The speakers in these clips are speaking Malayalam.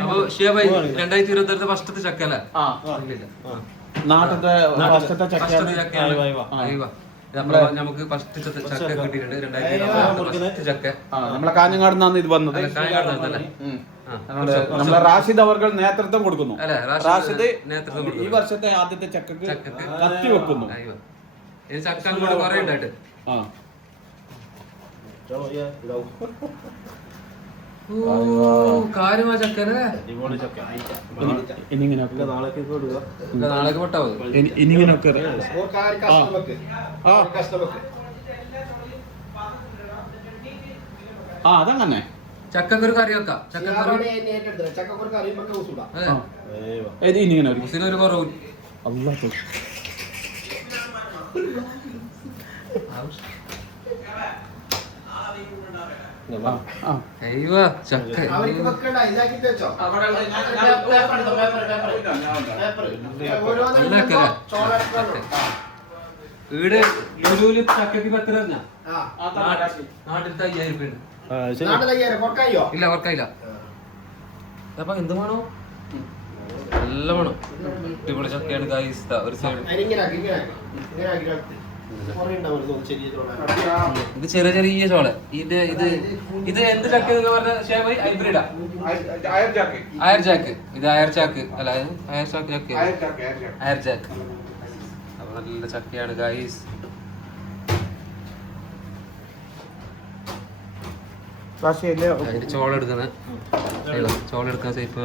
അപ്പൊ ഷിയാബായി 2026 ഫസ്റ്റത്തെ ചക്ക അല്ലേ? നാട്ടത്തെ നമുക്ക് ഫസ്റ്റ് ചക്ക കിട്ടിയിട്ടുണ്ട്. 2026 ചക്ക നമ്മളെ കാഞ്ഞങ്ങാട് നിന്നാണ് ഇത് വന്നത്. നമ്മളെ റാഷിദ് അവർ നേതൃത്വം കൊടുക്കുന്നു. റാഷിദ് ഈ വർഷത്തെ ആദ്യത്തെ ചക്കക്ക് കത്തി വെക്കുന്നു. ചക്ക അങ്ങോട്ട് കുറെ ഉണ്ടായിട്ട് കാര്യമായ ചക്കല്ലേ. നാളേക്ക് പൊട്ടാവും. അതങ്ങനെ ചക്കൊരു കറി വെക്കാം. മുസ്ലിം കുറവ് ചക്ക വീട് ലുലുവില് ചക്കക്ക് 10 രൂപ. നാട്ടിലത്തെ 5000 രൂപ. ഇല്ല വർക്കായില്ല. അപ്പൊ എന്ത് വേണോ നല്ല വേണം. അടിപൊളി ചക്കയാണ് ഗൈസ്. ഒരു സൈഡ് ഇത് ചെറിയ ചെറിയ ചോള. ഇത് എന്ത് ചക്ക പറഞ്ഞ ഹൈബ്രിഡാ? അയർ ചാക്ക്. ഇത് അയർ ചാക്ക് അല്ല, അയർ ചാക്ക് ചക്ക. അയർ ചാക്ക്. അപ്പൊ നല്ല ചക്കയാണ് ഗൈസ്. അതിന്റെ ചോള എടുക്കുന്ന സേഫ്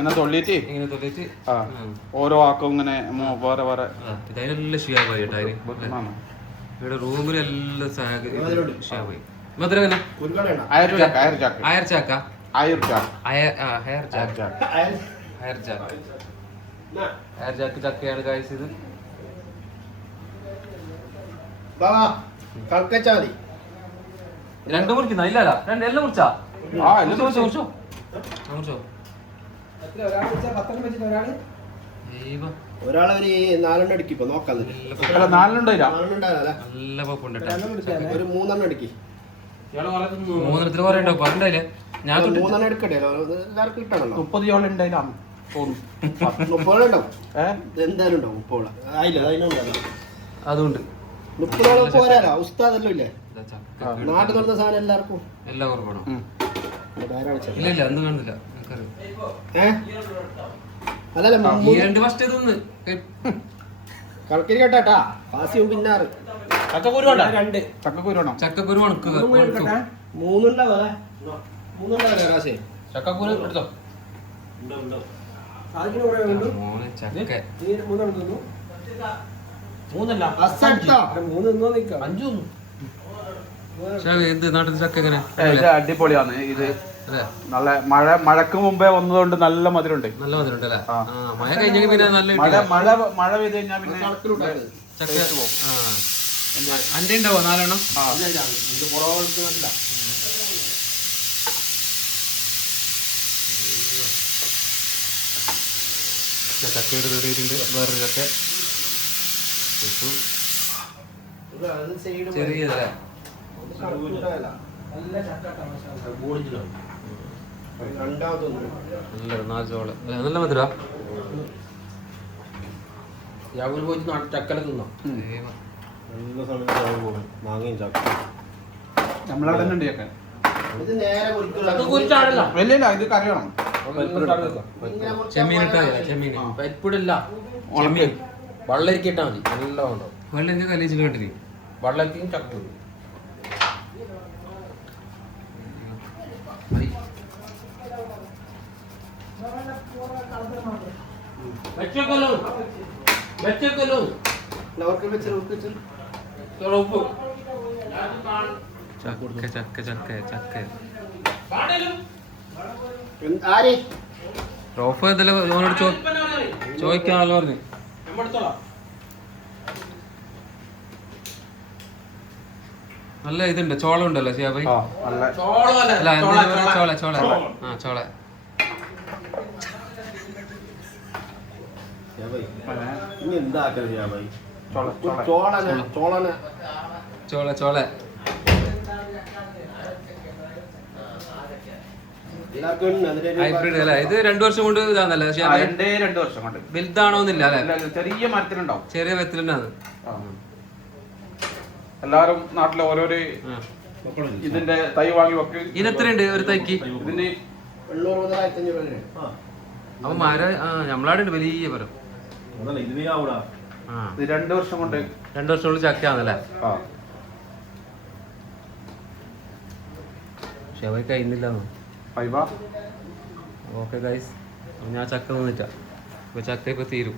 ഇങ്ങനെ തൊള്ളിട്ട് ഓരോ ആക്കും ഇങ്ങനെ വേറെ വേറെ. ഇതതിനെല്ലാം ഷിയാബായി ഇവിടെ റൂമിലെല്ലാം ഷിയാബായി. അയർ ചാക്ക. അയർ ചാക്ക് ചക്കയാണ് ഗൈസ്. ഇത് രണ്ടു മുറിക്കുന്ന ഇല്ലല്ല, എല്ലാം മുറിച്ചാ. ഒരാളെ ഒരു 4 അടിക്കിപ്പോ നോക്കാം. 4 നല്ല ഒരു 3 അടിക്കി. 3 കുറെ ഉണ്ടാവും പറഞ്ഞില്ലേ. ഞാൻ 3 എടുക്കട്ടെ, എല്ലാവർക്കും കിട്ടണല്ലോ. 30 ചോളം ഉണ്ടായില്ല. 30 ഉണ്ടാവും. എന്തായാലും ഉണ്ടാവും 30. ആയില്ല അതുകൊണ്ട് 30 പോരാലോ. ഉസ്താദല്ലോ ഇല്ലേ, നാട്ടിൽ നടന്ന സാധനം എല്ലാവർക്കും വേണം. ഇല്ല ഇല്ല അന്ന് കാണുന്നില്ല. അതല്ല കളക്കിരി കേട്ടാ. ആസിയും പിന്നാറ് ചക്കക്കുരു വേണം. 3 കാശേ ചക്കക്കുരു എടുത്തോ. നാട്ടിൽ ചക്ക എങ്ങനെ? അടിപൊളിയാണ്. ഇത് നല്ല മഴക്ക് മുമ്പേ വന്നതുകൊണ്ട് നല്ല മധുരമുണ്ട്. നല്ല മധുരമുണ്ട് അല്ലേ? മഴ കഴിഞ്ഞെങ്കിൽ പിന്നെ നല്ല മഴ പെയ്ത് കഴിഞ്ഞാൽ പിന്നെ ചക്ക അന്റെ ഉണ്ടാവോ 4 എണ്ണം? ചക്കയുടെ റെഡിയായിട്ടുണ്ട്. വേറൊരു ചക്ക ചെറിയതല്ലേ? നല്ല മധുര. ചക്കല തിന്നോ? മാങ്ങയും ചക്ക നമ്മളവിടെ ഉണ്ട് ചക്ക. ഇത് നേരെ ഇത് കറിയണം. പരിപ്പിടില്ല, വെള്ളരിക്ക ഇട്ടാ മതി. നല്ല ഉണ്ടോ വെള്ളരിക്ക കല്ലിച്ചിട്ട് കണ്ടില്ലേ? വെള്ളരിക്കയും ചക്ക ചക്ക ചക്ക ചക്ക റോഫ് ഇതല്ലേ ഓനോട് ചോദിക്കാണല്ലോ പറഞ്ഞു. നല്ല ഇതുണ്ട്, ചോളം ഉണ്ടല്ലോ ഷിയാബായി. ആ, നല്ല അല്ല ചോള ചോള ആ ചോള. ഇനി എന്താക്കരുത് ചോള, ചോള. ചോളനെ ചോളനെ ചോള ചോള. ഹൈബ്രിഡ് അല്ലേ? ഇത് 2 വർഷം കൊണ്ട് ഇതാന്നല്ലേ ഷിയാബായി? 2 വർഷം കൊണ്ട്. വലുതാണോന്നില്ല അല്ലെ? ചെറിയ മരത്തിലുണ്ടാവും. ചെറിയ മരത്തിലുണ്ടാണ്. എല്ലാരും നാട്ടിലെ ഓരോരോ ഇതിന്റെ തൈ വാങ്ങി വെക്ക്. ഇതിനെത്രയുണ്ട് ഒരു തൈക്ക്? ഇതിന് 800 മുതൽ 1500 വരെ. അപ്പൊ മരം നമ്മളാടുണ്ട് വലിയ മരം. ഇത് 2 വർഷം കൊണ്ട്. 2 വർഷം കൊണ്ട് ചക്കയാന്നല്ലേ? ഷെവൈ കഴിഞ്ഞില്ലാന്നോ? ഓക്കെ ഗൈസ്, ഞാൻ ചക്ക തന്നിട്ടാ. ഇപ്പൊ ചക്ക ഇപ്പൊ തീരും.